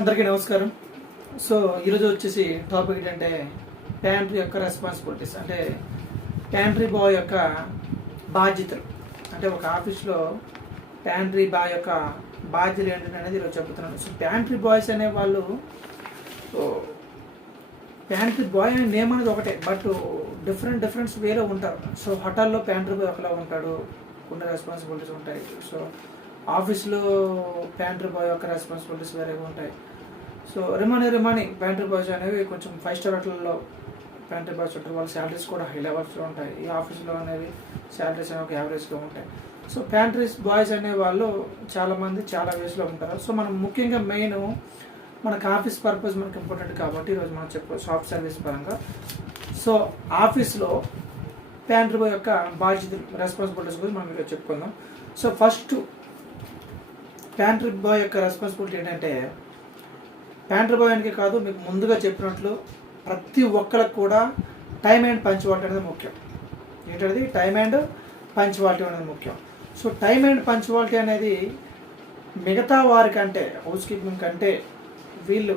అందరికీ నమస్కారం. సో ఈరోజు వచ్చేసి టాపిక్ ఏంటంటే ప్యాంట్రీ యొక్క రెస్పాన్సిబిలిటీస్, అంటే ప్యాంట్రీ బాయ్ యొక్క బాధ్యతలు. అంటే ఒక ఆఫీస్లో ప్యాంట్రీ బాయ్ యొక్క బాధ్యతలు ఏంటనేది ఈరోజు చెబుతున్నాను. సో ప్యాంట్రీ బాయ్స్ అనే వాళ్ళు, ప్యాంట్రీ బాయ్ అనే నేమ్ అనేది ఒకటే, బట్ డిఫరెంట్ వేలో ఉంటారు. సో హోటల్లో ప్యాంట్రీ బాయ్ ఒకలా ఉంటాడు, కొన్ని రెస్పాన్సిబిలిటీస్ ఉంటాయి. సో ఆఫీస్లో ప్యాంట్రీ బాయ్ యొక్క రెస్పాన్సిబిలిటీస్ వేరేగా ఉంటాయి. సో రిమైనింగ్ ప్యాంట్రీ బాయ్స్ అనేవి కొంచెం 5 స్టార్ హోటల్లో ప్యాంట్రీ బాయ్స్ ఉంటారు. వాళ్ళ శాలరీస్ కూడా హై లెవెల్స్లో ఉంటాయి. ఈ ఆఫీస్లో అనేవి శాలరీస్ అనేవి ఒక యావరేజ్గా ఉంటాయి. సో ప్యాంట్రీస్ బాయ్స్ అనే వాళ్ళు చాలామంది చాలా వేస్లో ఉంటారు. సో మనం ముఖ్యంగా మెయిన్ మనకు ఆఫీస్ పర్పస్ మనకు ఇంపార్టెంట్ కాబట్టి ఈరోజు మనం చెప్పుకోవచ్చు సాఫ్ట్ సర్వీస్ పరంగా. సో ఆఫీస్లో ప్యాంట్రీ బాయ్ యొక్క బాధ్యతలు, రెస్పాన్సిబిలిటీస్ గురించి మనం ఈరోజు చెప్పుకుందాం. సో ఫస్ట్ ప్యాంట్రీ బాయ్ యొక్క రెస్పాన్సిబిలిటీ ఏంటంటే, ప్యాంట్రీ బాయ్ అనికి కాదు, మీకు ముందుగా చెప్పినట్లు ప్రతి ఒక్కరికి కూడా టైం అండ్ పంచువాలిటీ అనేది ముఖ్యం. ఏంటంటే టైం అండ్ పంచువాలిటీ అనేది ముఖ్యం. సో టైం అండ్ పంచువాలిటీ అనేది మిగతా వారికంటే, హౌస్ కీపింగ్ కంటే వీళ్ళు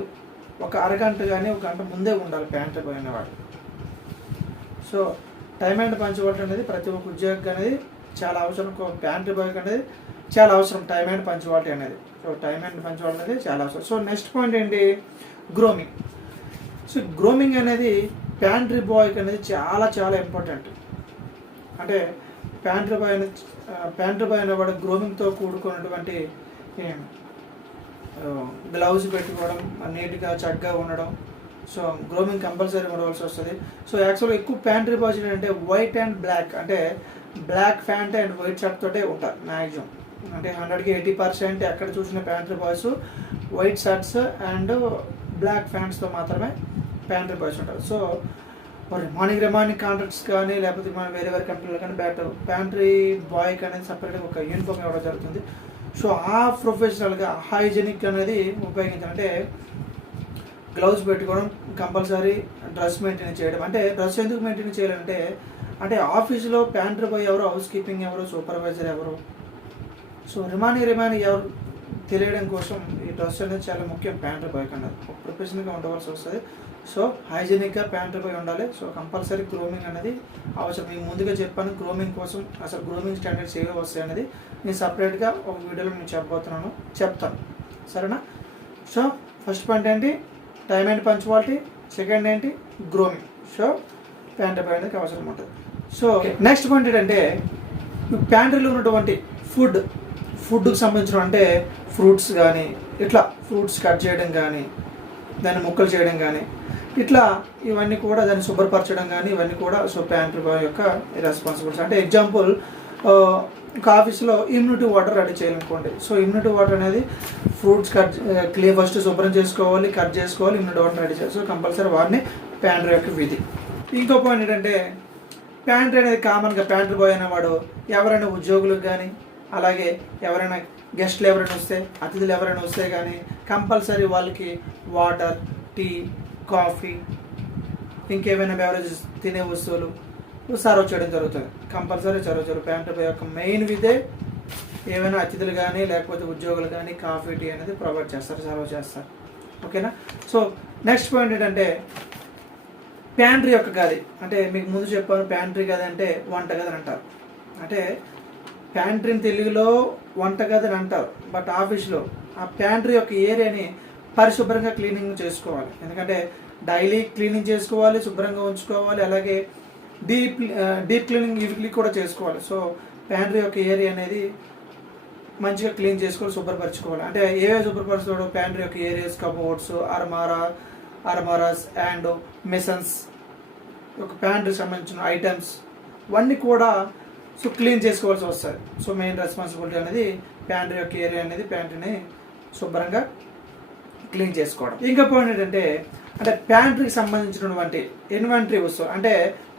ఒక అరగంట కానీ ఒక గంట ముందే ఉండాలి ప్యాంట్రీ బాయ్ అనేవాడు. సో టైం అండ్ పంచువాలిటీ అనేది ప్రతి ఒక్క ఉద్యోగి అనేది చాలా అవసరం. ప్యాంట్రీ బాయ్ అనేది చాలా అవసరం టైం అండ్ పంచువాలిటీ అనేది. సో టైం అండ్ పంచువాలిటీ అనేది చాలా అవసరం. సో నెక్స్ట్ పాయింట్ ఏంటి, గ్రోమింగ్. సో గ్రోమింగ్ అనేది ప్యాంట్రీ బాయ్కి అనేది చాలా ఇంపార్టెంట్. అంటే ప్యాంట్రీ బాయ్ అనేవాడు గ్రోమింగ్తో కూడుకున్నటువంటి గ్లౌజ్ పెట్టుకోవడం, నీట్గా చక్కగా ఉండడం. సో గ్రోమింగ్ కంపల్సరీ ఉండవలసి వస్తుంది. సో యాక్చువల్గా ఎక్కువ ప్యాంట్రీ బాయ్స్ ఏంటంటే వైట్ అండ్ బ్లాక్, అంటే black pant and white shirt తోటే ఉంటారు మ్యాక్సిమం. అంటే 100కి 80% ఎక్కడ చూసిన pantry boys white shirts and black ప్యాంట్స్తో మాత్రమే ప్యాంట్రీ బాయ్స్ ఉంటారు. సో రిమైనింగ్ కాంట్రాక్ట్స్ కానీ లేకపోతే మన వేరే కంపెనీలు కానీ ప్యాంట్రీ బాయ్కి అనేది సపరేట్గా ఒక యూనిఫామ్ ఇవ్వడం జరుగుతుంది. సో ఆ ప్రొఫెషనల్గా హైజెనిక్ అనేది ఉపయోగించాలంటే గ్లౌజ్ పెట్టుకోవడం, కంపల్సరీ డ్రెస్ మెయింటైన్ చేయడం. అంటే డ్రెస్ ఎందుకు మెయింటైన్ చేయాలంటే, అంటే ఆఫీసులో ప్యాంట్రీ బాయ్ ఎవరు, హౌస్ కీపింగ్ ఎవరు, సూపర్వైజర్ ఎవరు, సో రిమైనింగ్ ఎవరు తెలియడం కోసం ఈ డ్రెస్ అనేది చాలా ముఖ్యం. ప్యాంట్రీ బాయ్ అన్నది ఒక ప్రొఫెషనల్గా ఉండవలసి వస్తుంది. సో హైజీనిక్గా ప్యాంట్రీ బాయ్ ఉండాలి. సో కంపల్సరీ గ్రూమింగ్ అనేది అవసరం. నేను ముందుగా చెప్పాను గ్రూమింగ్ కోసం అసలు గ్రూమింగ్ స్టాండర్డ్స్ ఏవో వస్తాయి అనేది నేను సపరేట్గా ఒక వీడియోలో నేను చెప్తాను, సరేనా. సో ఫస్ట్ పాయింట్ ఏంటి, టైం అండ్ పంచువాలిటీ. సెకండ్ ఏంటి, గ్రూమింగ్. సో ప్యాంట్రీ బాయ్ అనేది అవసరం ఉంటుంది. సో నెక్స్ట్ పాయింట్ ఏంటంటే, ప్యాంట్రీలో ఉన్నటువంటి ఫుడ్కి సంబంధించిన, అంటే ఫ్రూట్స్ కానీ ఇట్లా ఫ్రూట్స్ కట్ చేయడం కానీ, దాన్ని ముక్కలు చేయడం కానీ, ఇట్లా ఇవన్నీ కూడా దాన్ని శుభ్రపరచడం కానీ ఇవన్నీ కూడా సో ప్యాంట్రీ బాయ్ యొక్క రెస్పాన్సిబిలిటీ. అంటే ఎగ్జాంపుల్, ఒక ఆఫీస్లో ఇమ్యూనిటీ వాటర్ రెడీ చేయాలనుకోండి. సో ఇమ్యూనిటీ వాటర్ అనేది ఫ్రూట్స్ ఫస్ట్ శుభ్రం చేసుకోవాలి, కట్ చేసుకోవాలి, ఇమ్యూనిటీ వాటర్ రెడీ చేయాలి. సో కంపల్సరీ వారిని ప్యాంట్రీ యొక్క విధి. ఇంకో పాయింట్ ఏంటంటే, ప్యాంట్రీ అనేది కామన్గా ప్యాంట్రీ బాయ్ అనేవాడు ఎవరైనా ఉద్యోగులకు కానీ, అలాగే ఎవరైనా గెస్ట్లు ఎవరైనా వస్తే, అతిథులు ఎవరైనా వస్తే కానీ కంపల్సరీ వాళ్ళకి వాటర్, టీ, కాఫీ, ఇంకేమైనా బెవరేజెస్, తినే వస్తువులు సర్వ్ చేయడం జరుగుతుంది. కంపల్సరీ సర్వ్ ప్యాంట్రీ బాయ్ యొక్క మెయిన్ విధే ఏమైనా అతిథులు కానీ లేకపోతే ఉద్యోగులు కానీ కాఫీ, టీ అనేది ప్రొవైడ్ చేస్తారు, సర్వ్ చేస్తారు. ఓకేనా. సో నెక్స్ట్ పాయింట్ ఏంటంటే, ప్యాంట్రీ యొక్క గది. అంటే మీకు ముందు చెప్పాను, ప్యాంట్రీ గది అంటే వంటగది అని అంటారు. అంటే ప్యాంట్రీని తెలుగులో వంటగది అని అంటారు, బట్ ఆఫీస్లో ఆ ప్యాంట్రీ యొక్క ఏరియాని పరిశుభ్రంగా క్లీనింగ్ చేసుకోవాలి. ఎందుకంటే డైలీ క్లీనింగ్ చేసుకోవాలి, శుభ్రంగా ఉంచుకోవాలి, అలాగే డీప్ క్లీనింగ్ వీక్లీ కూడా చేసుకోవాలి. సో ప్యాంట్రీ యొక్క ఏరియా అనేది మంచిగా క్లీన్ చేసుకోవాలి, శుభ్రపరచుకోవాలి. అంటే ఏవే శుభ్రపరచుకోవడం, ప్యాంట్రీ యొక్క ఏరియాస్, కబోర్డ్స్, అర్మారాస్ అండ్ మెషన్స్, ఒక ప్యాంట్రీకి సంబంధించిన ఐటమ్స్ ఇవన్నీ కూడా సో క్లీన్ చేసుకోవాల్సి వస్తుంది. సో మెయిన్ రెస్పాన్సిబిలిటీ అనేది ప్యాంట్రీ యొక్క ఏరియా అనేది ప్యాంట్రీని శుభ్రంగా క్లీన్ చేసుకోవడం. ఇంకా పాయింట్ ఏంటంటే, అంటే ప్యాంట్రీకి సంబంధించినటువంటి ఇన్వెంటరీ వస్తువులు, అంటే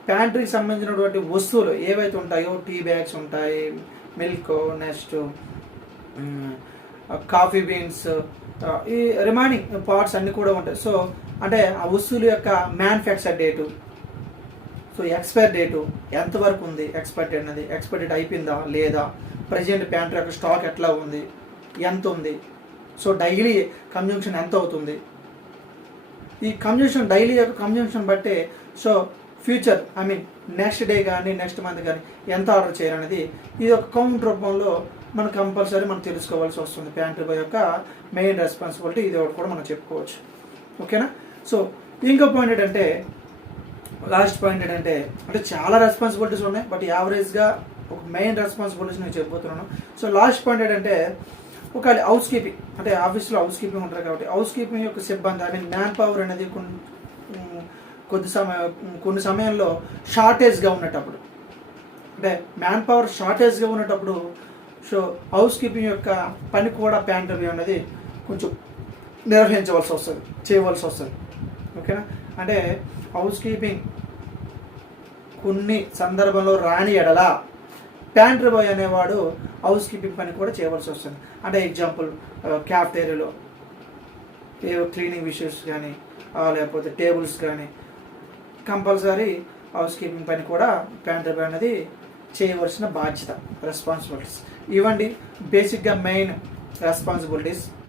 ప్యాంట్రీకి సంబంధించినటువంటి వస్తువులు ఏవైతే ఉంటాయో, టీ బ్యాగ్స్ ఉంటాయి, మిల్క్, నెక్స్ట్ కాఫీ బీన్స్, ఈ రిమైనింగ్ పార్ట్స్ అన్నీ కూడా ఉంటాయి. సో అంటే ఆ వస్తువుల యొక్క manufacture date, so expire date ఎంతవరకు ఉంది, ఎక్స్పైర్ డేట్ అయిపోయిందా లేదా, ప్రజెంట్ ప్యాంట్రీ యొక్క స్టాక్ ఎట్లా ఉంది, ఎంత ఉంది, సో డైలీ కన్జంప్షన్ ఎంత అవుతుంది, ఈ కన్జంప్షన్ డైలీ యొక్క కన్జంప్షన్ బట్టే సో ఫ్యూచర్ నెక్స్ట్ డే కానీ నెక్స్ట్ మంత్ కానీ ఎంత ఆర్డర్ చేయాలనేది ఇది ఒక కౌంట్ రూపంలో మనం కంపల్సరీ మనం తెలుసుకోవాల్సి వస్తుంది. ప్యాంట్రీ బాయ్ యొక్క మెయిన్ రెస్పాన్సిబిలిటీ ఇది ఒకటి కూడా మనం చెప్పుకోవచ్చు. ఓకేనా. సో ఇంకో పాయింట్ ఏంటంటే, లాస్ట్ పాయింట్ ఏంటంటే, అంటే చాలా రెస్పాన్సిబిలిటీస్ ఉన్నాయి, బట్ యావరేజ్గా ఒక మెయిన్ రెస్పాన్సిబిలిటీస్ నేను చెప్పబోతున్నాను. సో లాస్ట్ పాయింట్ ఏంటంటే, ఒక హౌస్ కీపింగ్, అంటే ఆఫీస్లో హౌస్ కీపింగ్ ఉంటారు కాబట్టి హౌస్ కీపింగ్ యొక్క సిబ్బంది మ్యాన్ పవర్ అనేది కొన్ని సమయంలో షార్టేజ్గా ఉన్నటప్పుడు, అంటే మ్యాన్ పవర్ షార్టేజ్గా ఉన్నటప్పుడు సో హౌస్ కీపింగ్ యొక్క పని కూడా ప్యాంట్రీ అనేది కొంచెం నిర్వహించవలసి వస్తుంది, చేయవలసి వస్తుంది. ఓకేనా. అంటే హౌస్ కీపింగ్ కొన్ని సందర్భంలో రాని ఎడల ప్యాంట్రీ బాయ్ అనేవాడు హౌస్ కీపింగ్ పని కూడా చేయవలసి వస్తుంది. అంటే ఎగ్జాంపుల్ క్యాఫ్టేరియాలో క్లీనింగ్ ఇష్యూస్ కానీ లేకపోతే టేబుల్స్ కానీ కంపల్సరీ హౌస్ కీపింగ్ పని కూడా ప్యాంట్రీ బాయ్ అనేది చేయవలసిన బాధ్యత, రెస్పాన్సిబిలిటీస్. ఇవ్వండి బేసిక్గా మెయిన్ రెస్పాన్సిబిలిటీస్.